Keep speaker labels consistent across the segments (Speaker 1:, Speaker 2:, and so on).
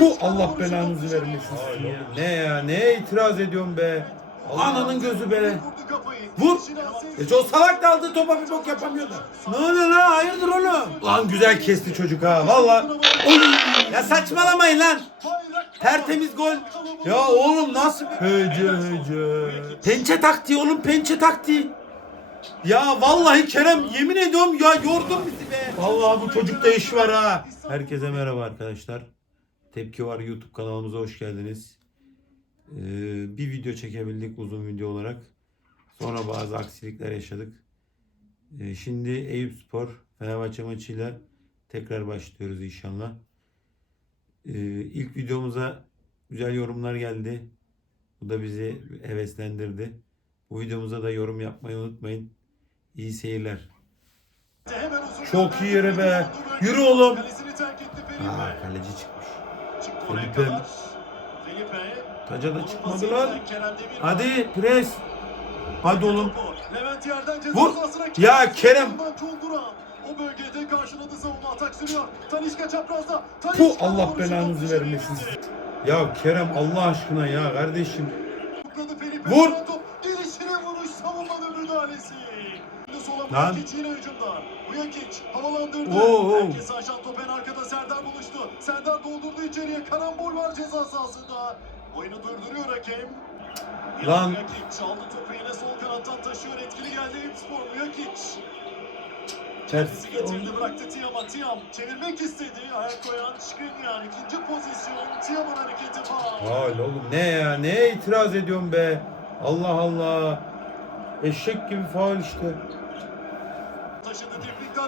Speaker 1: Bu Allah belanızı vermesin sizin ya. Ne ya? Neye itiraz ediyorsun be? Ananın gözü be. Vur. E o salak da aldı topa bir bok yapamıyor da. Ne oluyor lan? Hayırdır oğlum? Lan güzel kesti çocuk ha. Valla. Ya saçmalamayın lan. Tertemiz gol. Ya oğlum nasıl. Hece hece. Pençe taktiği oğlum pençe taktiği. Ya vallahi Kerem yemin ediyorum ya yordun bizi be. Vallahi bu çocukta iş var ha. Herkese merhaba arkadaşlar. Tepki var YouTube kanalımıza hoş geldiniz. Ee, bir video çekebildik uzun video olarak. Sonra bazı aksilikler yaşadık. Ee, şimdi Eyüp Spor Fenerbahçe maçıyla tekrar başlıyoruz inşallah. Ee, ilk videomuza güzel yorumlar geldi. Bu da bizi heveslendirdi. Bu videomuza da yorum yapmayı unutmayın. İyi seyirler. Çok iyi yere be. Yürü oğlum. Aa, kaleci çıkmış. Felipe. Taca da çıkmadı lan. Hadi pres. Hadi oğlum. Vur. Ya Kerem.
Speaker 2: O bölgede karşıladı savunma atak sürüyor. Talişka çaprazda.
Speaker 1: Bu Allah belanızı vermesin. Ya Kerem Allah aşkına ya kardeşim. Vur. Lan.
Speaker 2: Yine hücumda. Buyakic havalandırdı.
Speaker 1: Oo, oo.
Speaker 2: Herkes aşan topen arkada Serdar buluştu. Serdar doldurdu içeriye. Karambol var ceza sahasında. Oyunu durduruyor hakem.
Speaker 1: Lan.
Speaker 2: Buyakic aldı topu yine sol kanattan taşıyor. Etkili geldi Eyüp Spor. Buyakic.
Speaker 1: Ters.
Speaker 2: Getirdi bıraktı Tiam'a. Tiam çevirmek istedi. Ayak koyan Skriniar. ikinci pozisyon. Tiam'ın hareketi faul.
Speaker 1: Hayır oğlum ne ya? Neye itiraz ediyorsun be? Allah Allah. Eşek gibi faul işte.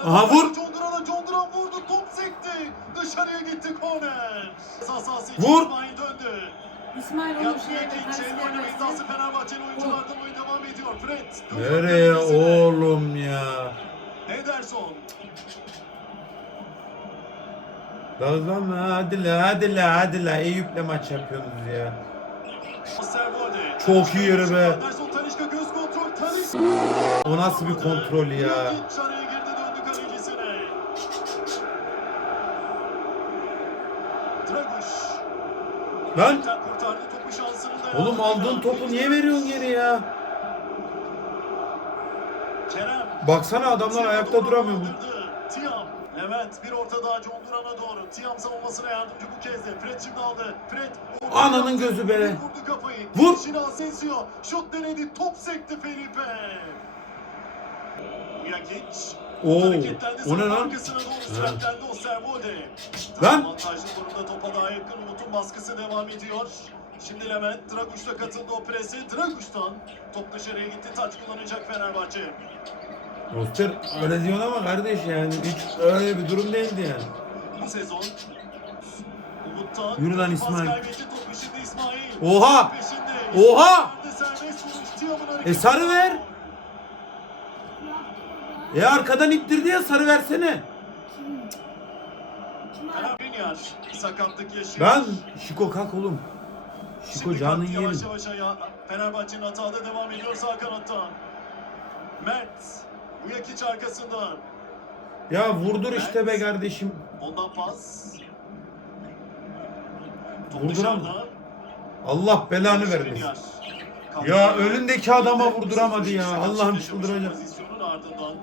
Speaker 1: Aha, vur.
Speaker 2: John Duran'a John Duran vurdu. Top sekti. Dışarıya gitti korner. İçin
Speaker 1: Vur.
Speaker 2: İsmail döndü.
Speaker 3: İsmail onu şeye
Speaker 2: oyunu
Speaker 3: vermesin.
Speaker 2: iddiası Fenerbahçeli oyunculardan oyun devam ediyor. Fred.
Speaker 1: Nereye oğlum ya?
Speaker 2: Ederson.
Speaker 1: Dalgan hadi la hadi la hadi la Eyüp'le maç yapıyorsunuz ya. Çok iyi yere be. O nasıl bir kontrol ya?
Speaker 2: Jokic araya girdi döndü kalecisine. Draguş.
Speaker 1: Lan oğlum aldığın topu niye veriyorsun geri ya? Baksana adamlar ayakta duramıyor.
Speaker 2: Tiam. Levent bir orta daha John Duran'a doğru. Tiam savunmasına yardımcı bu kez de. Fred şimdi aldı. Fred.
Speaker 1: Ananın gözü be.
Speaker 2: Vurdu kafayı.
Speaker 1: Vur.
Speaker 2: Şimdi Asensio. Şut denedi. Top sekti Felipe. Uyakic.
Speaker 1: Oo, o ne lan? Lan.
Speaker 2: Avantajlı durumda topa daha yakın. Umut'un baskısı devam ediyor. Şimdi Levent Draguş'ta katıldı o presi. Draguş'tan top dışarıya gitti. Taç kullanacak Fenerbahçe.
Speaker 1: Roster öyle diyorsun ama kardeş yani hiç öyle bir durum değildi yani.
Speaker 2: Bu sezon Umut'tan
Speaker 1: Yürü lan İsmail.
Speaker 2: topu şimdi İsmail.
Speaker 1: Oha!
Speaker 2: Peşinde.
Speaker 1: Oha! E sarı ver. E arkadan ittirdi ya sarı versene.
Speaker 2: Skriniar sakatlık yaşıyor.
Speaker 1: Lan Şiko kalk oğlum. Şiko
Speaker 2: Şimdi
Speaker 1: canın
Speaker 2: kalktı yavaş
Speaker 1: yerim.
Speaker 2: yavaş ayağa. Fenerbahçe'nin hatada devam ediyor sağ kanattan. Mert. Uyakic arkasından.
Speaker 1: Ya vurdur işte be kardeşim.
Speaker 2: Ondan pas.
Speaker 1: Vurduram. Allah belanı vermesin. Ya önündeki adama vurduramadı ya. Allah'ım çıldıracağım.
Speaker 2: Pozisyonun ardından.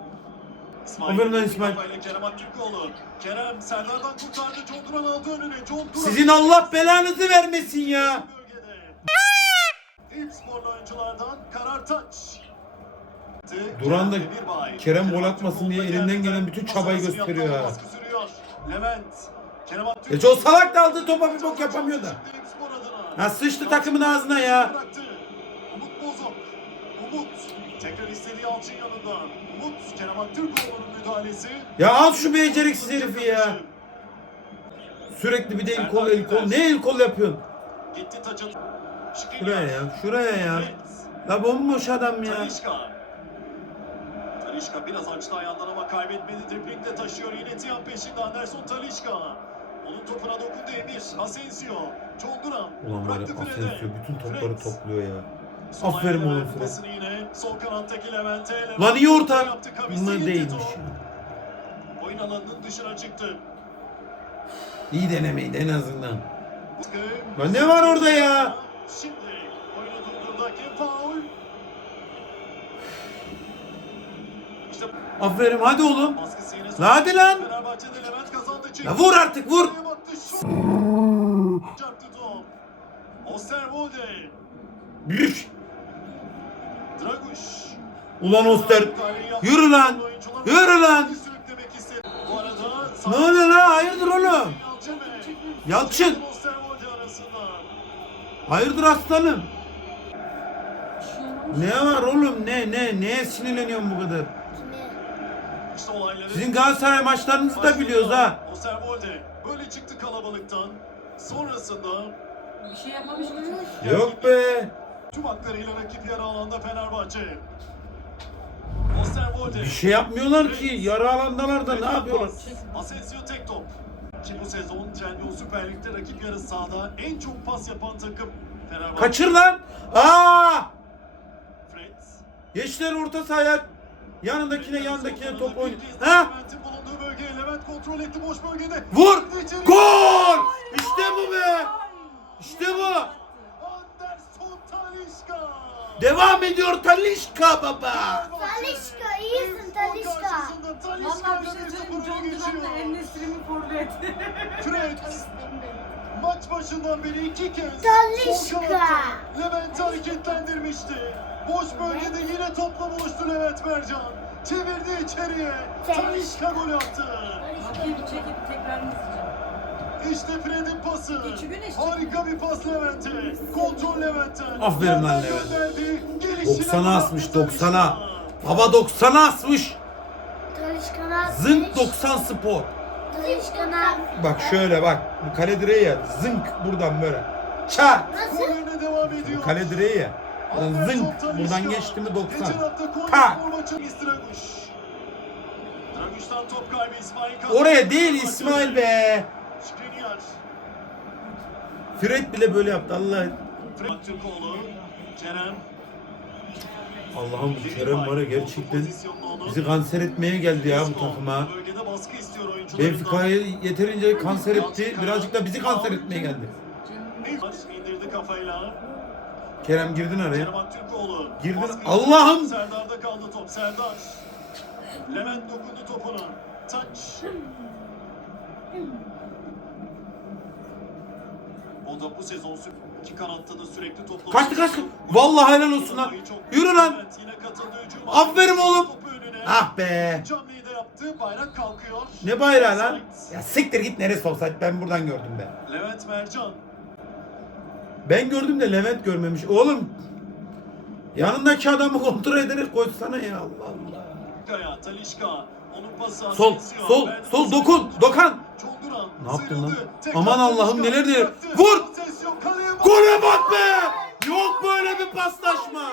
Speaker 1: Aferin lan İsmail.
Speaker 2: Kerem Aktürkoğlu. Kerem Serdar'dan kurtardı. John Duran aldı önüne. John Duran.
Speaker 1: Sizin Allah belanızı vermesin ya.
Speaker 2: İlk sporlu oyunculardan Karar Taç.
Speaker 1: Duran da
Speaker 2: Kerem
Speaker 1: gol atmasın diye elinden gelen bütün çabayı gösteriyor ha.
Speaker 2: Levent. Kerem
Speaker 1: E
Speaker 2: Aktürkoğlu.
Speaker 1: o salak da aldı topa bir bok yapamıyor da. Ha sıçtı takımın ağzına ya.
Speaker 2: Umut Bozok. Umut. Tekrar istediği Alçın yanından. Umut. Kerem Aktürkoğlu'nun müdahalesi.
Speaker 1: Ya al şu beceriksiz herifi ya. Sürekli bir de el kol el kol. Ne el kol yapıyorsun?
Speaker 2: Gitti taça.
Speaker 1: Şuraya ya. Şuraya ya. La bomboş adam ya.
Speaker 2: Talişka. Talişka biraz açtı ayağından ama kaybetmedi. Driblingle taşıyor. Yine Tiyan peşinde. Anderson Talişka. Onun topuna dokundu Emir. Asensio. John Duran.
Speaker 1: Ulan var ya. Asensio bütün topları topluyor ya. Aferin oğlum Fred.
Speaker 2: pasını yine. Sol kanattaki Levent'e. Levent
Speaker 1: Lan iyi orta.
Speaker 2: gitti
Speaker 1: değilmiş.
Speaker 2: Oyun alanının dışına çıktı.
Speaker 1: İyi denemeydi en azından. Lan ne var orada ya?
Speaker 2: Şimdi oyunu durdurdu hakem faul. İşte
Speaker 1: Aferin hadi oğlum.
Speaker 2: baskısı yine
Speaker 1: La hadi lan. Ya vur artık vur.
Speaker 2: Çarptı top. Osterwolde.
Speaker 1: Büyük. Ulan Oster. Yürü lan. Yürü lan. Ne oluyor lan? Hayırdır oğlum?
Speaker 2: Yalçın.
Speaker 1: Hayırdır aslanım? Ne var oğlum? Ne ne? Neye sinirleniyorsun bu kadar? Sizin Galatasaray maçlarınızı da biliyoruz ha.
Speaker 2: Böyle çıktı kalabalıktan. Sonrasında
Speaker 3: Bir şey yapmamış.
Speaker 1: Yok be.
Speaker 2: tüm haklarıyla rakip yarı alanda Fenerbahçe.
Speaker 1: Bir şey yapmıyorlar ki. Yarı alandalar da ne yapıyorlar?
Speaker 2: Asensio tek top. Ki bu sezon Trendyol Süper Lig'de rakip yarı sahada en çok pas yapan takım Fenerbahçe.
Speaker 1: Kaçır lan. Aa!
Speaker 2: Fred.
Speaker 1: Geçler orta sahaya. Yanındakine yanındakine top oyun.
Speaker 2: Ha? Bulunduğu bölgeye Levent kontrol etti boş bölgede.
Speaker 1: Vur!
Speaker 2: İçeri-
Speaker 1: Gol! İşte bu be. İşte bu.
Speaker 2: Anderson Talişka.
Speaker 1: Devam ediyor Talişka baba.
Speaker 4: Talişka, Talişka
Speaker 3: Vallahi bir şey söyleyeyim.
Speaker 2: 1-0
Speaker 3: John Duran'la
Speaker 2: geçiyor.
Speaker 3: Enes'in forvet.
Speaker 2: Fred maç başından beri iki kez
Speaker 4: Talişka.
Speaker 2: sol kanatta Levent'i hareketlendirmişti. Boş bölgede yine topla buluştu Levent Mercan. Çevirdi içeriye.
Speaker 4: Talişka.
Speaker 2: Talişka gol attı.
Speaker 3: Bakayım çekip tekrarını izleyeceğim.
Speaker 2: İşte Fred'in pası.
Speaker 3: İki gün işte.
Speaker 2: Harika bir pas Levent'e. Kontrol Levent'ten.
Speaker 1: Aferin lan Levent.
Speaker 2: gönderdi. Gelişine
Speaker 1: 90'a
Speaker 2: bıraktı
Speaker 1: asmış
Speaker 2: Talişka.
Speaker 1: 90'a. Baba 90'a asmış. Zınk 90 spor. Bak şöyle bak. Bu kale direği ya. Zınk buradan böyle. Çat.
Speaker 4: Nasıl?
Speaker 2: Golüne devam ediyor.
Speaker 1: Bu kale direği ya. Zınk. Buradan geçti mi 90.
Speaker 2: Geçen hafta Konya
Speaker 1: Tak. Oraya değil İsmail be. Fred bile böyle yaptı Allah.
Speaker 2: Fred Türkoğlu. Kerem.
Speaker 1: Allah'ım bu Kerem var ya gerçekten bizi kanser etmeye geldi ya bu takıma. Benfica'yı yeterince kanser etti. Birazcık da bizi kanser etmeye geldi. Kerem girdin araya. Girdin. Allah'ım!
Speaker 2: Serdar'da kaldı top. Serdar. Levent dokundu topuna. Taç. O da bu sezon sü- iki kanatta da sürekli topla.
Speaker 1: Kaçtı kaçtı. Vallahi helal olsun lan. Yürü lan. Aferin oğlum. Ah be.
Speaker 2: Camli'yi de yaptı. Bayrak kalkıyor.
Speaker 1: Ne bayrağı lan? Ya siktir git neresi olsaydı ben buradan gördüm be.
Speaker 2: Levent Mercan.
Speaker 1: Ben gördüm de Levent görmemiş. Oğlum yanındaki adamı kontrol ederek koysana ya Allah Allah.
Speaker 2: Kaya, Talişka. Onun pası
Speaker 1: Sol, sol, sol, dokun, dokan. Ne yaptın lan? Aman Allah'ım, neler diyor. Vur! Gole bak be! Yok böyle bir paslaşma.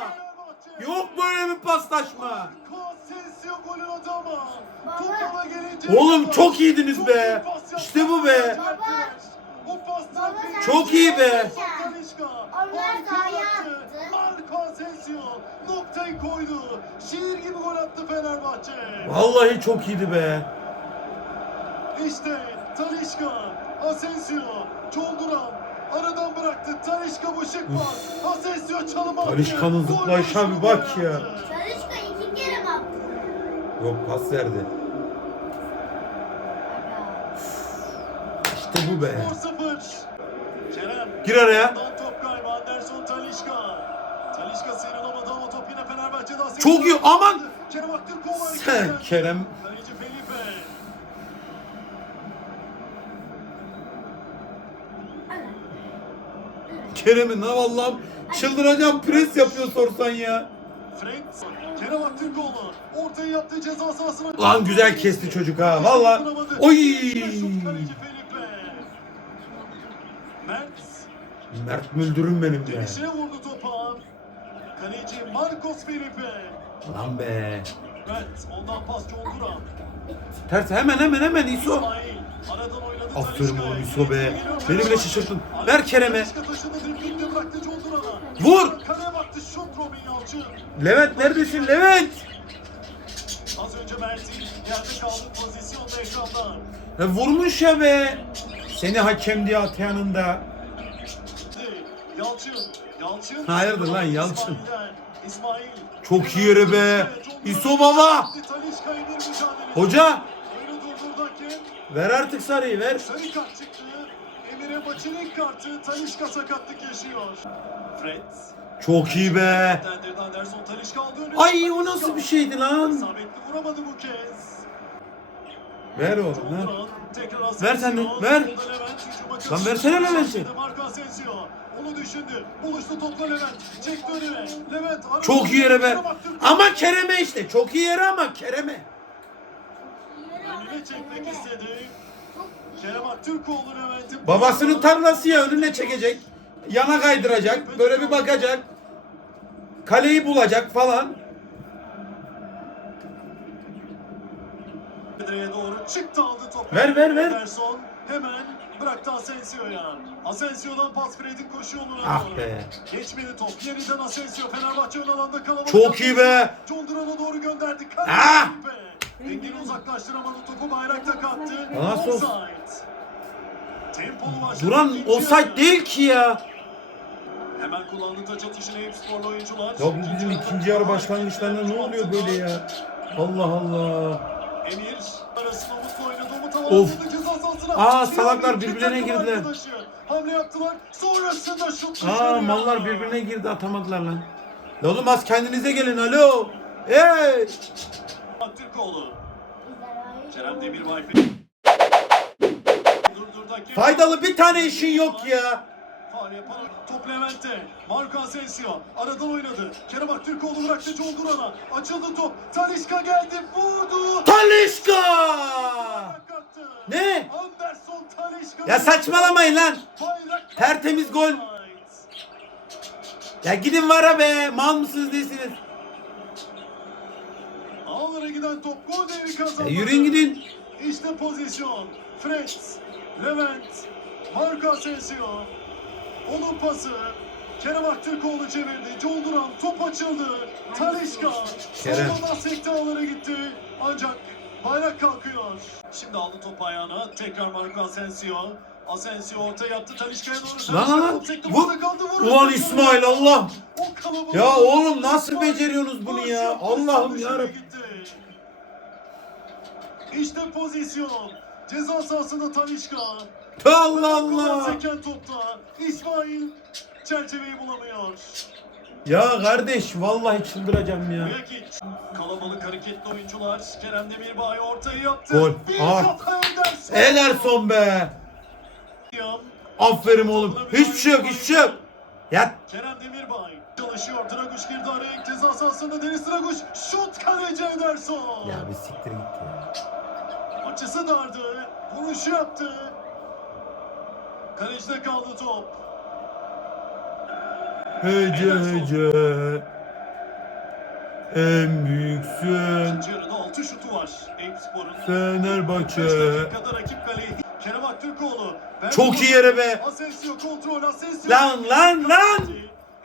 Speaker 1: Yok böyle bir paslaşma. Oğlum çok iyiydiniz be. İşte bu be. Çok iyi be.
Speaker 4: Onlar
Speaker 2: Asensio noktayı koydu. Şiir gibi gol attı Fenerbahçe.
Speaker 1: Vallahi çok iyiydi be.
Speaker 2: İşte Talişka, Asensio, Çolduran aradan bıraktı. Talişka bu şık var. Asensio çalım attı.
Speaker 1: Talişka'nın zıplayışa bir bak ya.
Speaker 4: Talişka iki kere mi attı?
Speaker 1: Yok pas verdi. İşte bu be.
Speaker 2: 4-0. Kerem.
Speaker 1: Gir araya.
Speaker 2: Top kaybı Anderson Talişka. Talişka sıyrılamadı ama top yine Fenerbahçe'de. Asensio-
Speaker 1: Çok iyi, aman!
Speaker 2: Kerem Aktürkoğlu
Speaker 1: Sen. Kerem. Kerem'in ha Allah'ım çıldıracağım pres yapıyor sorsan ya.
Speaker 2: Fred. Kerem Aktürkoğlu. Ortayı yaptı ceza sahasına.
Speaker 1: Lan güzel kesti çocuk ha valla. Oy.
Speaker 2: Mert.
Speaker 1: Mert Müldürüm benim be.
Speaker 2: Gelişine vurdu topa. Kaleci Marcos Felipe.
Speaker 1: Lan be.
Speaker 2: Mert. Ondan pas Çolduran.
Speaker 1: Ters hemen hemen hemen İso.
Speaker 2: İsmail.
Speaker 1: Aferin oğlum İso be. Beni bile şaşırttın. Ver Kerem'e. Vur. Levent neredesin Levent?
Speaker 2: Az önce Mert'in yerde kaldığı pozisyonda
Speaker 1: vurmuş ya be. Seni hakem diye atayanın da.
Speaker 2: Yalçın. Yalçın.
Speaker 1: Hayırdır lan, Yalçın?
Speaker 2: İsmail.
Speaker 1: Çok iyi yere be. İso baba. Hoca. Ver artık sarıyı ver.
Speaker 2: Sarı kart çıktı. Emir'e maçın ilk kartı. Talişka sakatlık yaşıyor. Fred.
Speaker 1: Çok iyi be.
Speaker 2: Anderson Talişka aldı önüne.
Speaker 1: Ay o nasıl bir şeydi lan?
Speaker 2: İsabetli vuramadı bu kez.
Speaker 1: Ver oğlum ver. Ver sen de, ver. Lan versene Levent'i.
Speaker 2: Onu düşündü. Buluştu topla Levent. Çekti önüne. Levent.
Speaker 1: Çok iyi yere be. Ama Kerem'e işte. Çok iyi yere ama Kerem'e.
Speaker 2: Önüne çekmek istedi. Kerem Aktürkoğlu Levent'i.
Speaker 1: Babasının tarlası ya önüne çekecek. Yana kaydıracak. Böyle bir bakacak. Kaleyi bulacak falan.
Speaker 2: Doğru çıktı aldı topu.
Speaker 1: Ver, ver, ver.
Speaker 2: Ederson hemen bıraktı Asensio'ya. Asensio'dan pas Fred'in koşu yoluna
Speaker 1: Ah
Speaker 2: doğru.
Speaker 1: be.
Speaker 2: Geçmedi top. Yeniden Asensio. Fenerbahçe ön alanda kalabalık.
Speaker 1: Çok iyi be.
Speaker 2: John Duran'a doğru gönderdi.
Speaker 1: Ah!
Speaker 2: Felipe. Dengeni uzaklaştıramadı. Topu bayrakta kattı.
Speaker 1: Nasıl?
Speaker 2: Offside. Tempolu başladı.
Speaker 1: Duran
Speaker 2: İkinci
Speaker 1: offside değil ki ya.
Speaker 2: Hemen kullandı taç atışını hep sporlu oyuncular.
Speaker 1: Ya bu bizim ikinci yarı başlangıçlarında ne oluyor böyle ya? Allah Allah.
Speaker 2: Emir arasında Umut'la oynadı. Umut
Speaker 1: Of.
Speaker 2: havalandırdı ceza sahasına.
Speaker 1: Aa, salaklar
Speaker 2: iki
Speaker 1: birbirlerine
Speaker 2: takım
Speaker 1: girdiler.
Speaker 2: arkadaşı. Hamle yaptılar. Sonrasında şut
Speaker 1: Aa
Speaker 2: dışarıya.
Speaker 1: mallar birbirine girdi atamadılar lan. Ya oğlum az kendinize gelin alo. Hey.
Speaker 2: Türkoğlu. Kerem Demirbay.
Speaker 1: Faydalı bir tane işin yok ya.
Speaker 2: Faul yapan top Levent'te. Marco Asensio aradan oynadı. Kerem Aktürkoğlu bıraktı John Duran'a. Açıldı top. Talişka geldi. Vurdu.
Speaker 1: Talişka. Ne?
Speaker 2: Anderson Talişka.
Speaker 1: Ya saçmalamayın lan.
Speaker 2: Bayrak.
Speaker 1: Tertemiz gol. Ya gidin vara be. Mal mısınız değilsiniz?
Speaker 2: Ağlara giden top gol değeri kazandı.
Speaker 1: Ya yürüyün gidin.
Speaker 2: İşte pozisyon. Fred, Levent, Marco Asensio. Onun pası. Kerem Aktürkoğlu çevirdi. John Duran top açıldı. Talişka.
Speaker 1: Kerem.
Speaker 2: Sonradan sekte ağlara gitti. Ancak bayrak kalkıyor. Şimdi aldı topu ayağına. Tekrar Marco Asensio. Asensio orta yaptı Talişka'ya doğru.
Speaker 1: Lan.
Speaker 2: Vurdu.
Speaker 1: Ulan İsmail Allah. Ya oğlum nasıl beceriyorsunuz bunu ya? Allah'ım
Speaker 2: dışarı
Speaker 1: yarabbim.
Speaker 2: İşte pozisyon. Ceza sahasında Talişka.
Speaker 1: Allah Allah.
Speaker 2: Seken topta. İsmail çerçeveyi bulamıyor.
Speaker 1: Ya kardeş vallahi çıldıracağım ya.
Speaker 2: Kalabalık hareketli oyuncular. Kerem Demirbay ortayı yaptı.
Speaker 1: Gol.
Speaker 2: Bir
Speaker 1: Ah.
Speaker 2: kafa Ederson.
Speaker 1: Ederson be. Aferin oğlum. Hiçbir şey yok, hiçbir şey yok. Ya
Speaker 2: Kerem Demirbay çalışıyor. Draguş girdi araya. Ceza sahasında Deniz Draguş. Şut kaleci Ederson.
Speaker 1: ya bir siktir git ya.
Speaker 2: Açısı dardı. Vuruşu yaptı. Kalecide kaldı top.
Speaker 1: Hece hece. En büyüksün.
Speaker 2: İkinci yarıda 6 şutu var. Eyüpspor'un.
Speaker 1: Fenerbahçe.
Speaker 2: 5 dakikada rakip kaleyi. Kerem Aktürkoğlu.
Speaker 1: Çok iyi yere be.
Speaker 2: Asensio kontrol Asensio.
Speaker 1: Lan lan lan.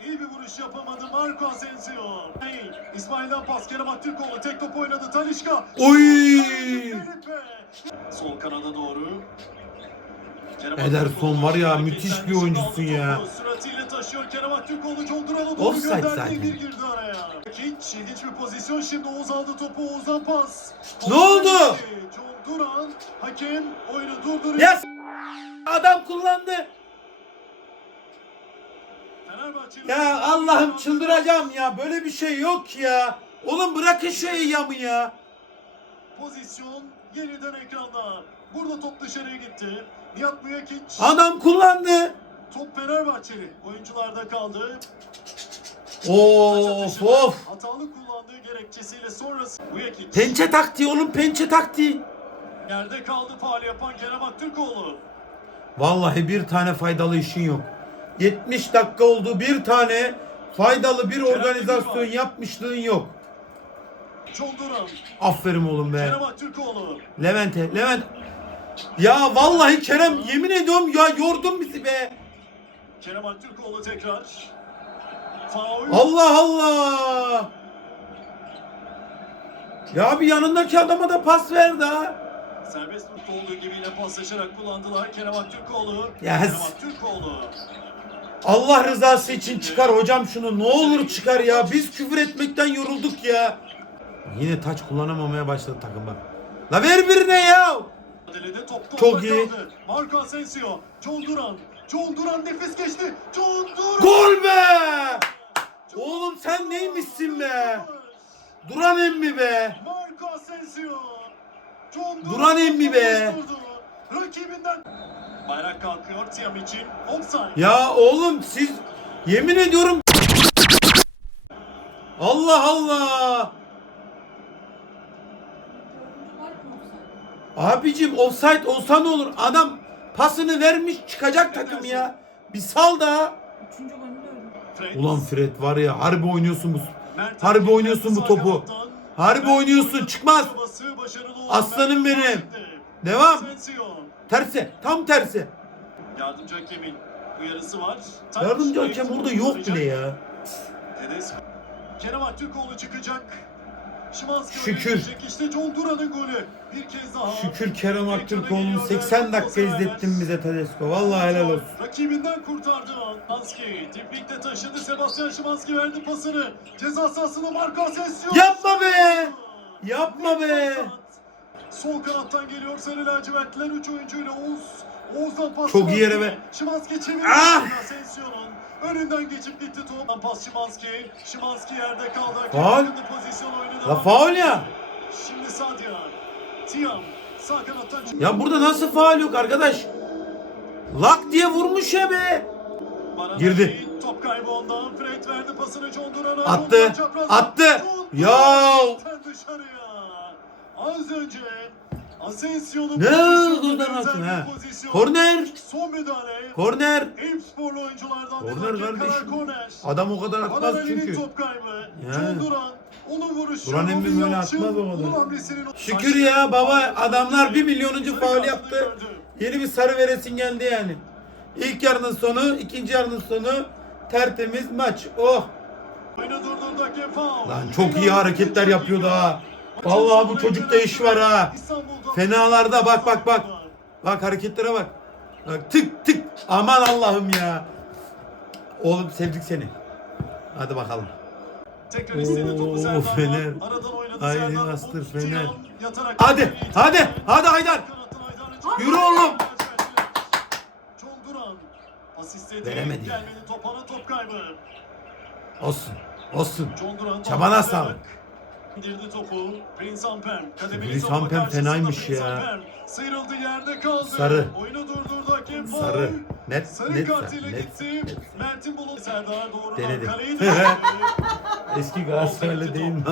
Speaker 2: İyi bir vuruş yapamadı Marco Asensio. İsmail'den pas Kerem Aktürkoğlu tek top oynadı Talişka.
Speaker 1: Oy.
Speaker 2: Sol kanada doğru.
Speaker 1: Ederson var ya, müthiş bir oyuncusun ya.
Speaker 2: topu. Süratiyle taşıyor Kerem Aktürkoğlu. John Duran'a doğru
Speaker 1: Offside
Speaker 2: gönderdi.
Speaker 1: zaten.
Speaker 2: Bir girdi araya. Hiç ilginç bir pozisyon. Şimdi Oğuz aldı topu. Oğuz'dan pas.
Speaker 1: Ne oldu?
Speaker 2: John Duran hakem oyunu durduruyor.
Speaker 1: Ya s- adam kullandı. Ya Allah'ım çıldıracağım ya. Böyle bir şey yok ya. Oğlum bırakın şu eyyamı ya.
Speaker 2: Pozisyon yeniden ekranda. Burada top dışarıya gitti. Nihat Buyakic.
Speaker 1: Adam kullandı.
Speaker 2: Top Fenerbahçeli. Oyuncularda kaldı.
Speaker 1: Of of.
Speaker 2: Hatalı kullandığı gerekçesiyle sonrası Buyakic.
Speaker 1: Pençe taktiği oğlum pençe taktiği.
Speaker 2: Yerde kaldı faal yapan Kerem Aktürkoğlu.
Speaker 1: Vallahi bir tane faydalı işin yok. 70 dakika oldu bir tane faydalı bir organizasyon yapmışlığın yok. Aferin oğlum be. Levent'e, Levent. Ya vallahi Kerem yemin ediyorum ya yordun bizi be.
Speaker 2: Kerem Aktürkoğlu tekrar. Faul.
Speaker 1: Allah Allah. Ya bir yanındaki adama da pas ver daha.
Speaker 2: Serbest gibi yine paslaşarak kullandılar. Kerem Aktürkoğlu.
Speaker 1: Yes.
Speaker 2: Kerem Aktürkoğlu.
Speaker 1: Allah rızası için çıkar hocam şunu. Ne olur çıkar ya. Biz küfür etmekten yorulduk ya. Yine taç kullanamamaya başladı takım bak. La ver birine ya. Çok iyi.
Speaker 2: Marco Asensio, John Duran. John Duran nefis geçti. John Duran.
Speaker 1: Gol be! Oğlum sen neymişsin be? Duran emmi be.
Speaker 2: Marco Asensio. John
Speaker 1: Duran emmi be.
Speaker 2: Rakibinden. Bayrak kalkıyor Tiam için. Offside.
Speaker 1: Ya oğlum siz yemin ediyorum Allah Allah. Abicim offside olsa ne olur? Adam pasını vermiş çıkacak takım ya. Bir sal da. Ulan Fred var ya harbi oynuyorsun bu. Harbi oynuyorsun bu topu. Harbi oynuyorsun, çıkmaz. Aslanım benim. Devam. Tersi. Tam tersi.
Speaker 2: Yardımcı hakemin uyarısı var.
Speaker 1: Yardımcı
Speaker 2: Taç
Speaker 1: hakem burada yok bile ya.
Speaker 2: Tedesco. Kerem Aktürkoğlu çıkacak. Şimanski
Speaker 1: Şükür.
Speaker 2: oynayacak. İşte John Duran'ın golü. Bir kez daha.
Speaker 1: Şükür Kerem Aktürkoğlu'nu 80 dakika izlettin bize Tedesco. Vallahi helal olsun.
Speaker 2: Rakibinden kurtardı. Şimanski diplikte taşıdı. Sebastian Şimanski verdi pasını. Ceza sahasına Marco Asensio.
Speaker 1: Yapma be! Yapma be!
Speaker 2: Sol kanattan geliyor Sarı lacivertliler 3 oyuncuyla Oğuz. Oğuz'dan pas.
Speaker 1: Çok iyi yere be.
Speaker 2: Şimanski çevirdi.
Speaker 1: Ah!
Speaker 2: Önünden geçip gitti top. Pas Şimanski. Şimanski yerde kaldı.
Speaker 1: Faul.
Speaker 2: Pozisyon oyunu
Speaker 1: La faul ya.
Speaker 2: Şimdi Sadia. Tiam. Sağ kanattan.
Speaker 1: Ya burada nasıl faal yok arkadaş? Lak diye vurmuş ya be.
Speaker 2: Baran
Speaker 1: Girdi.
Speaker 2: Top kaybı ondan. Fred verdi pasını John Duran'a.
Speaker 1: Attı, attı. Ya.
Speaker 2: Dışarıya. Az önce Asensio'nun
Speaker 1: Ne attın
Speaker 2: bir
Speaker 1: ha? Korner.
Speaker 2: Son müdahale.
Speaker 1: Korner.
Speaker 2: Eyüp sporlu oyunculardan
Speaker 1: Korner kardeşim.
Speaker 2: korner.
Speaker 1: Adam o kadar atmaz çünkü.
Speaker 2: top kaybı.
Speaker 1: Yani.
Speaker 2: Duran. Onun vuruşu.
Speaker 1: Duran emmi böyle atmaz o kadar. Şükür ya baba adamlar bir milyonuncu faul yaptı. Yeni bir sarı veresin geldi yani. İlk yarının sonu, ikinci yarının sonu tertemiz maç. Oh! Lan çok iyi hareketler yapıyordu ha. Vallahi bu çocukta iş var ha. Fenalarda bak bak bak. Bak hareketlere bak. Bak tık tık. Aman Allah'ım ya. Oğlum sevdik seni. Hadi bakalım.
Speaker 2: Tekrar istedi topu Serdar.
Speaker 1: Fener.
Speaker 2: Aradan oynadı
Speaker 1: Haydi
Speaker 2: Serdar.
Speaker 1: bastır Fener. Hadi, hadi, hadi Haydar. Yürü oğlum.
Speaker 2: İstedi.
Speaker 1: Veremedi.
Speaker 2: Gelmedi topana top kaybı.
Speaker 1: Olsun. Olsun.
Speaker 2: Topu
Speaker 1: sağlık.
Speaker 2: İndirdi topu. Prince. Kademeli
Speaker 1: Prince
Speaker 2: karşısında
Speaker 1: fenaymış ya.
Speaker 2: Sıyrıldı yerde kaldı.
Speaker 1: Sarı.
Speaker 2: Oyunu durdurdu hakem.
Speaker 1: Sarı. Net,
Speaker 2: Sarı
Speaker 1: net,
Speaker 2: kartıyla
Speaker 1: net,
Speaker 2: gitti. Mert'in bulun Serdar doğrudan
Speaker 1: Denedi.
Speaker 2: kaleyi döndü.
Speaker 1: Eski Galatasaraylı değil mi?